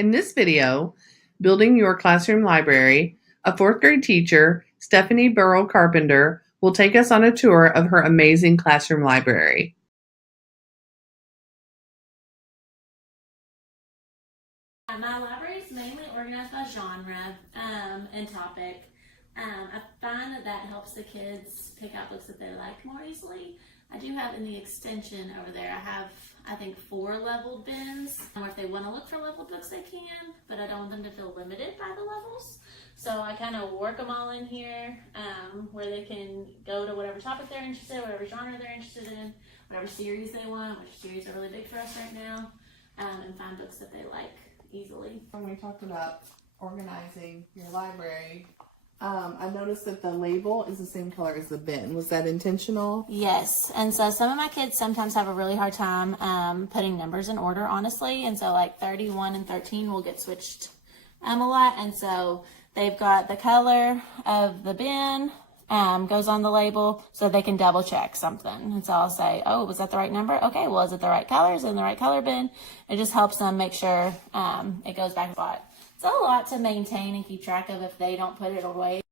In this video, Building Your Classroom Library, a fourth grade teacher, Stephanie Burrow-Carpenter, will take us on a tour of her amazing classroom library. My library is mainly organized by genre and topic. I find that helps the kids pick out books that they like more easily. I do have in the extension over there, I have, I think, 4 leveled bins, or if they want to look for leveled books, they can, but I don't want them to feel limited by the levels. So I kind of work them all in here where they can go to whatever topic they're interested in, whatever genre they're interested in, whatever series they want, which series are really big for us right now, and find books that they like easily. When we talked about organizing your library, I noticed that the label is the same color as the bin. Was that intentional? Yes, and so some of my kids sometimes have a really hard time putting numbers in order, honestly, and so like 31 and 13 will get switched a lot, and so they've got the color of the bin goes on the label so they can double check something. And so I'll say, oh, was that the right number? Okay, well, is it the right color? Is it in the right color bin? It just helps them make sure it goes back in the spot. It's a lot to maintain and keep track of if they don't put it away.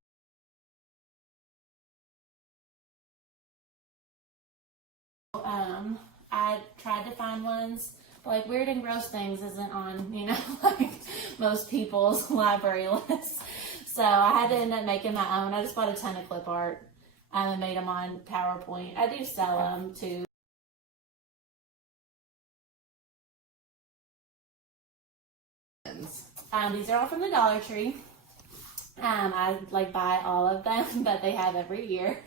I tried to find ones, but like Weird and Gross Things isn't on, like most people's library lists. So I had to end up making my own. I just bought a ton of clip art and made them on PowerPoint. I do sell them too. These are all from the Dollar Tree. I buy all of them, but they have every year.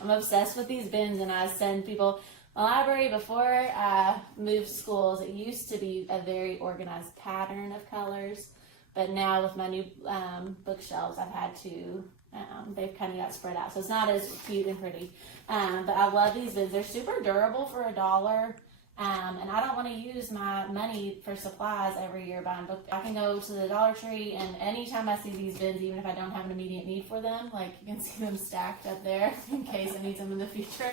I'm obsessed with these bins, and I send people. My library, before I moved schools, it used to be a very organized pattern of colors, but now with my new bookshelves, I've had to, they've kind of got spread out, so it's not as cute and pretty. But I love these bins. They're super durable for $1. And I don't want to use my money for supplies every year buying books. I can go to the Dollar Tree, and anytime I see these bins, even if I don't have an immediate need for them, like you can see them stacked up there in case I need them in the future.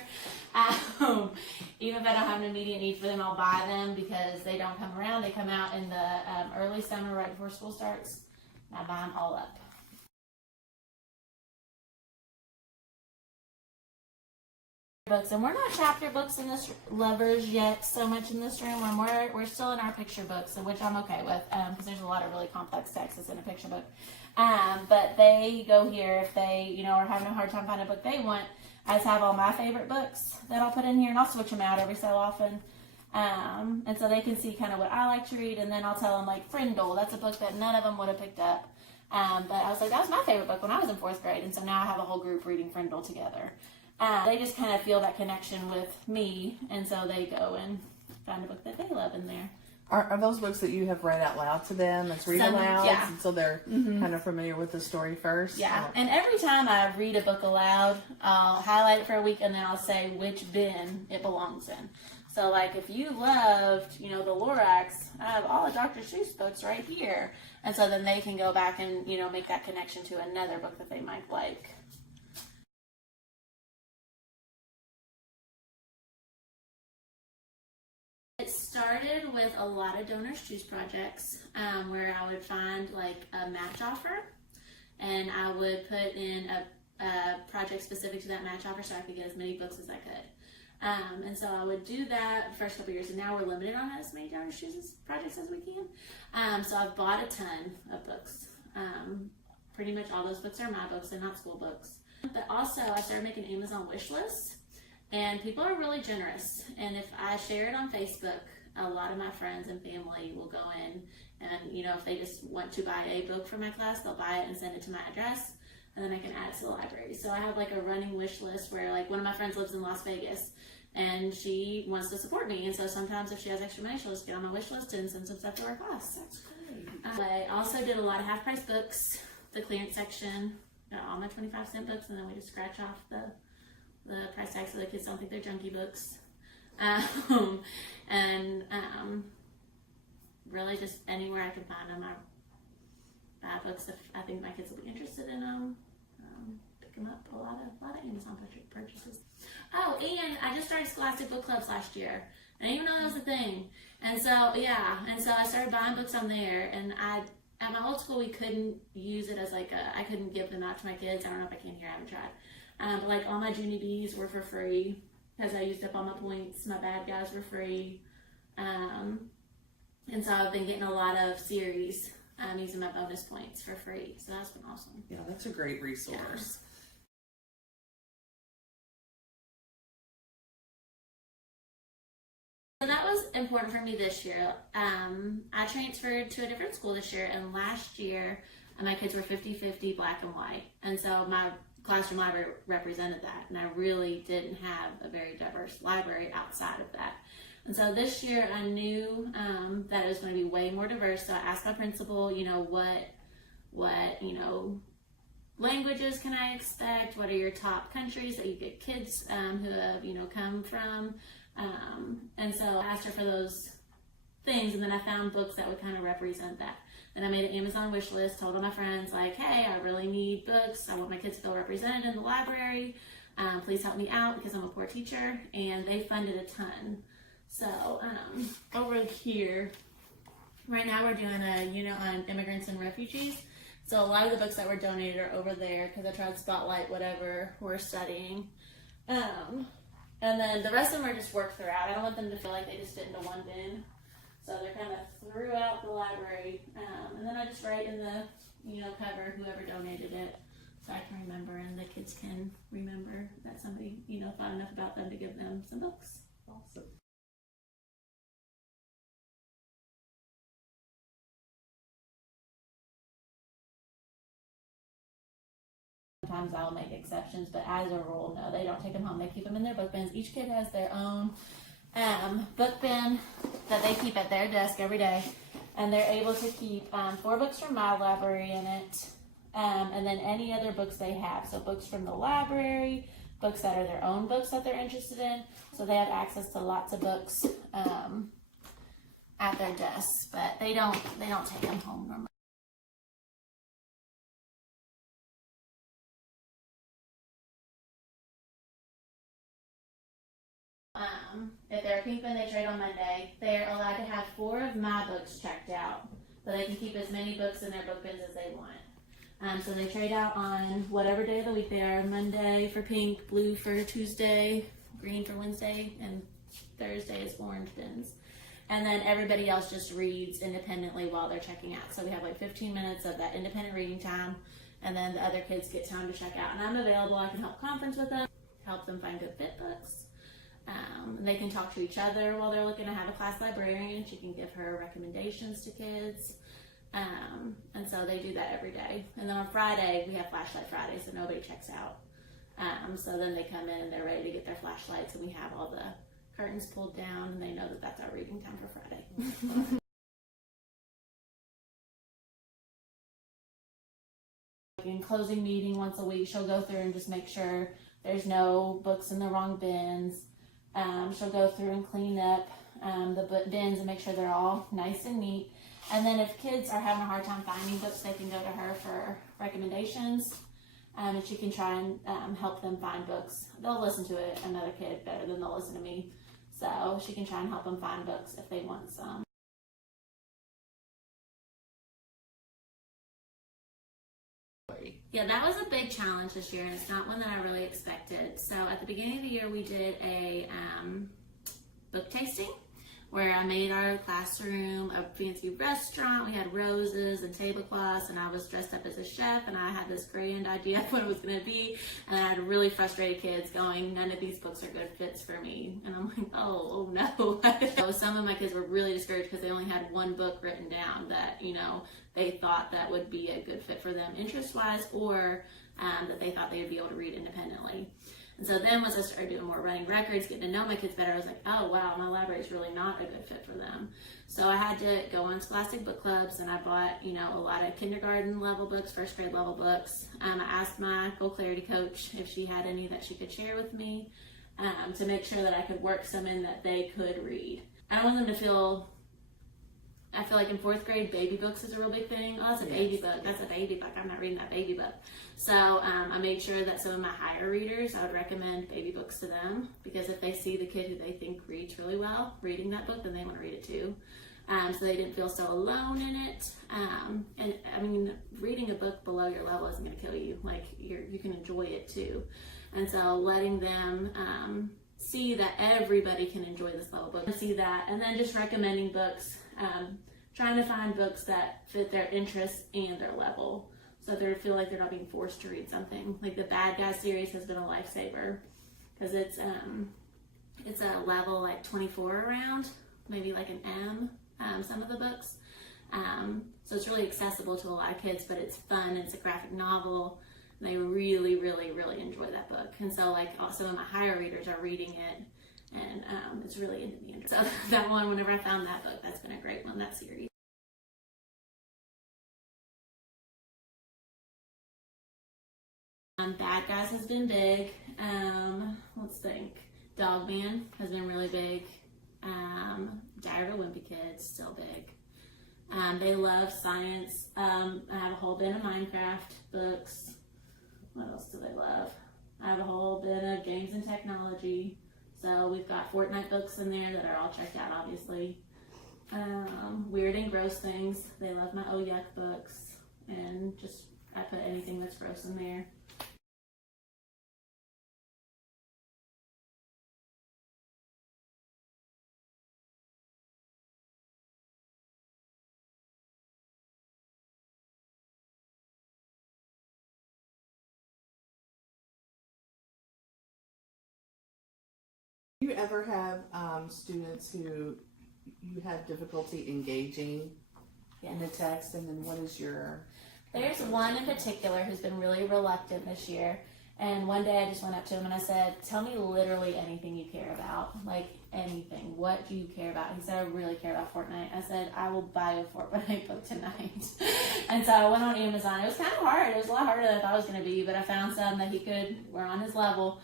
Even if I don't have an immediate need for them, I'll buy them because they don't come around. They come out in the early summer right before school starts, and I buy them all up. Books, and we're not chapter books in this lovers yet so much in this room, and we're still in our picture books, which I'm okay with because there's a lot of really complex text that's in a picture book, but they go here if they are having a hard time finding a book they want. I just have all my favorite books that I'll put in here, and I'll switch them out every so often, and so they can see kind of what I like to read, and then I'll tell them like Frindle, that's a book that none of them would have picked up, but I was like, that was my favorite book when I was in 4th grade, and so now I have a whole group reading Frindle together. They just kind of feel that connection with me, and so they go and find a book that they love in there. Are those books that you have read out loud to them? It's read aloud, yeah. So they're kind of familiar with the story first? Yeah, and every time I read a book aloud, I'll highlight it for a week, and then I'll say which bin it belongs in. So, like, if you loved, the Lorax, I have all of Dr. Seuss books right here. And so then they can go back and, make that connection to another book that they might like. It started with a lot of donors choose projects where I would find like a match offer, and I would put in a project specific to that match offer so I could get as many books as I could. And so I would do that the first couple of years, and now we're limited on as many donors choose projects as we can. So I've bought a ton of books. Pretty much all those books are my books and not school books. But also I started making Amazon wish lists. And people are really generous, and if I share it on Facebook, a lot of my friends and family will go in and, if they just want to buy a book for my class, they'll buy it and send it to my address, and then I can add it to the library. So I have like a running wish list where like one of my friends lives in Las Vegas, and she wants to support me, and so sometimes if she has extra money, she'll just get on my wish list and send some stuff to her class. That's great. I also did a lot of half-price books, the clearance section, got all my 25-cent books, and then we just scratch off the price tag so the kids don't think they're junky books. Really just anywhere I can find them, I buy books if I think my kids will be interested in them. Pick them up, a lot of Amazon purchases. Oh, and I just started Scholastic Book Clubs last year, I didn't even know that was a thing. And so, yeah, and so I started buying books on there, and at my old school, we couldn't use it as I couldn't give them out to my kids. I don't know if I can here, I haven't tried. But like all my Junie B's were for free, because I used up all my points. My bad guys were free. And so I've been getting a lot of series using my bonus points for free. So that's been awesome. Yeah, that's a great resource. So that was important for me this year. I transferred to a different school this year, and last year my kids were 50-50 black and white. And so my classroom library represented that, and I really didn't have a very diverse library outside of that. And so this year I knew that it was going to be way more diverse. So I asked my principal, what languages can I expect? What are your top countries that you get kids who have, come from? And so I asked her for those things, and then I found books that would kind of represent that. And I made an Amazon wish list, told all my friends, like, hey, I really need books. I want my kids to feel represented in the library. Please help me out because I'm a poor teacher. And they funded a ton. So over here, right now we're doing a on immigrants and refugees. So a lot of the books that were donated are over there because I tried to spotlight whatever we're studying. And then the rest of them are just worked throughout. I don't want them to feel like they just fit into one bin. So they're kind of throughout the library. And then I just write in the cover whoever donated it, so I can remember, and the kids can remember that somebody thought enough about them to give them some books. Awesome. Sometimes I'll make exceptions, but as a rule, no, they don't take them home. They keep them in their book bins. Each kid has their own book bin that they keep at their desk every day, and they're able to keep 4 books from my library in it, and then any other books they have. So books from the library, books that are their own books that they're interested in. So they have access to lots of books at their desks, but they don't take them home normally. If they're a pink bin, they trade on Monday. They're allowed to have 4 of my books checked out, but they can keep as many books in their book bins as they want. So they trade out on whatever day of the week they are. Monday for pink, blue for Tuesday, green for Wednesday, and Thursday is orange bins. And then everybody else just reads independently while they're checking out. So we have like 15 minutes of that independent reading time, and then the other kids get time to check out. And I'm available. I can help conference with them, help them find good fit books. They can talk to each other while they're looking. I have a class librarian. She can give her recommendations to kids. And so they do that every day. And then on Friday, we have Flashlight Friday, so nobody checks out. So then they come in and they're ready to get their flashlights, and we have all the curtains pulled down, and they know that that's our reading time for Friday. In closing meeting once a week, she'll go through and just make sure there's no books in the wrong bins. She'll go through and clean up the bins and make sure they're all nice and neat. And then if kids are having a hard time finding books, they can go to her for recommendations, and she can try and help them find books. They'll listen to another kid better than they'll listen to me. So she can try and help them find books if they want some. Yeah, that was a big challenge this year, and it's not one that I really expected. So at the beginning of the year, we did a book tasting where I made our classroom a fancy restaurant. We had roses and tablecloths, and I was dressed up as a chef, and I had this grand idea of what it was going to be. And I had really frustrated kids going, none of these books are good fits for me. And I'm like, oh no. So some of my kids were really discouraged because they only had one book written down that, they thought that would be a good fit for them interest-wise, or that they thought they would be able to read independently. And so then once I started doing more running records, getting to know my kids better, I was like, oh wow, my library is really not a good fit for them. So I had to go on Scholastic book clubs, and I bought, a lot of kindergarten level books, first grade level books. I asked my Goal Clarity coach if she had any that she could share with me to make sure that I could work some in that they could read. I don't want them to feel I feel like in 4th grade, baby books is a real big thing. Oh, that's a baby book. That's a baby book. I'm not reading that baby book. So I made sure that some of my higher readers, I would recommend baby books to them, because if they see the kid who they think reads really well reading that book, then they want to read it too. So they didn't feel so alone in it. And I mean, reading a book below your level isn't going to kill you. Like, you can enjoy it too. And so letting them see that everybody can enjoy this level book, see that, and then just recommending books, trying to find books that fit their interests and their level, so they feel like they're not being forced to read something. Like the Bad Guy series has been a lifesaver, because it's a level like 24 around, maybe like an M, some of the books. So it's really accessible to a lot of kids, but it's fun, it's a graphic novel, and they really, really, really enjoy that book. And so like some of my higher readers are reading it, and it's really into the interest. So that one, whenever I found that book, that's been a great one, that series. Bad Guys has been big. Let's think. Dogman has been really big. Diary of a Wimpy Kid, still big. They love science. I have a whole bin of Minecraft books. What else do they love? I have a whole bin of games and technology. So we've got Fortnite books in there that are all checked out, obviously. Weird and gross things. They love my Oh Yuck books. And just, I put anything that's gross in there. Do you ever have students who you have difficulty engaging in the text, and then what is your... There's one in particular who's been really reluctant this year, and one day I just went up to him and I said, tell me literally anything you care about, like anything. What do you care about? He said, I really care about Fortnite. I said, I will buy a Fortnite book tonight. And so I went on Amazon. It was kind of hard. It was a lot harder than I thought it was going to be, but I found some that were on his level.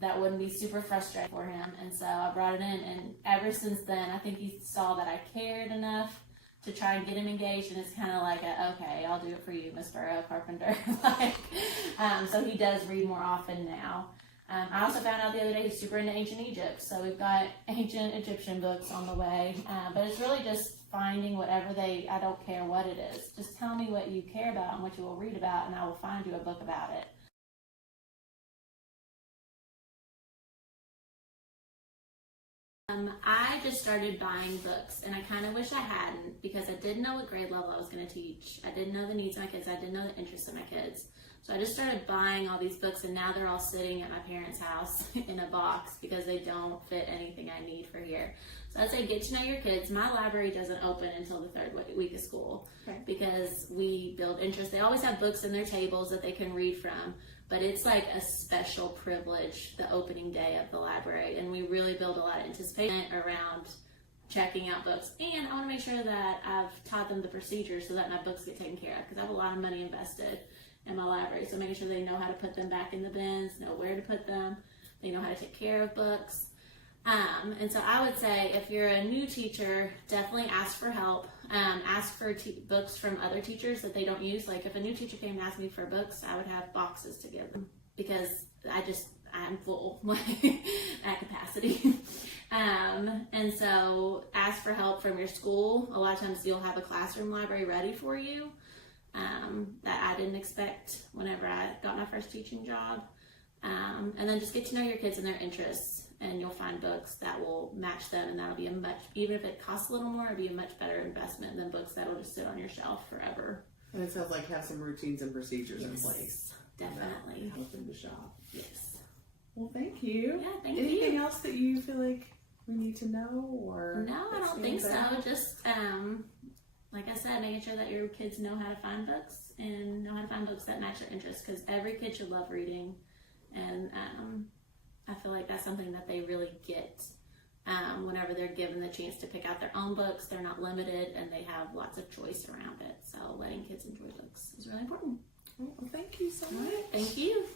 That wouldn't be super frustrating for him, and so I brought it in, and ever since then I think he saw that I cared enough to try and get him engaged, and it's kind of like okay, I'll do it for you, Miss Burrow-Carpenter. So he does read more often now. I also found out the other day he's super into ancient Egypt, so we've got ancient Egyptian books on the way, but it's really just finding whatever I don't care what it is, just tell me what you care about and what you will read about, and I will find you a book about it. I just started buying books, and I kind of wish I hadn't, because I didn't know what grade level I was going to teach. I didn't know the needs of my kids. I didn't know the interests of my kids. So I just started buying all these books, and now they're all sitting at my parents' house in a box because they don't fit anything I need for here. So I'd say get to know your kids. My library doesn't open until the 3rd week of school, because we build interest. They always have books in their tables that they can read from, but it's like a special privilege the opening day of the library, and we really build a lot of anticipation around checking out books. And I want to make sure that I've taught them the procedures so that my books get taken care of, because I have a lot of money invested in my library. So making sure they know how to put them back in the bins, know where to put them, they know how to take care of books. And so I would say if you're a new teacher, definitely ask for help. Ask for books from other teachers that they don't use. Like if a new teacher came and asked me for books, I would have boxes to give them, because I'm full at capacity. And so ask for help from your school. A lot of times you'll have a classroom library ready for you that I didn't expect whenever I got my first teaching job. And then just get to know your kids and their interests, and you'll find books that will match them, and that'll be even if it costs a little more, it'll be a much better investment than books that'll just sit on your shelf forever. And it sounds like have some routines and procedures in place. Definitely. Help them to shop. Yes. Well, thank you. Yeah, thank you. Anything else that you feel like we need to know, or? No, I don't think so. Just, like I said, making sure that your kids know how to find books and know how to find books that match their interests, because every kid should love reading. And I feel like that's something that they really get whenever they're given the chance to pick out their own books. They're not limited, and they have lots of choice around it. So letting kids enjoy books is really important. Well, thank you so much. Thank you.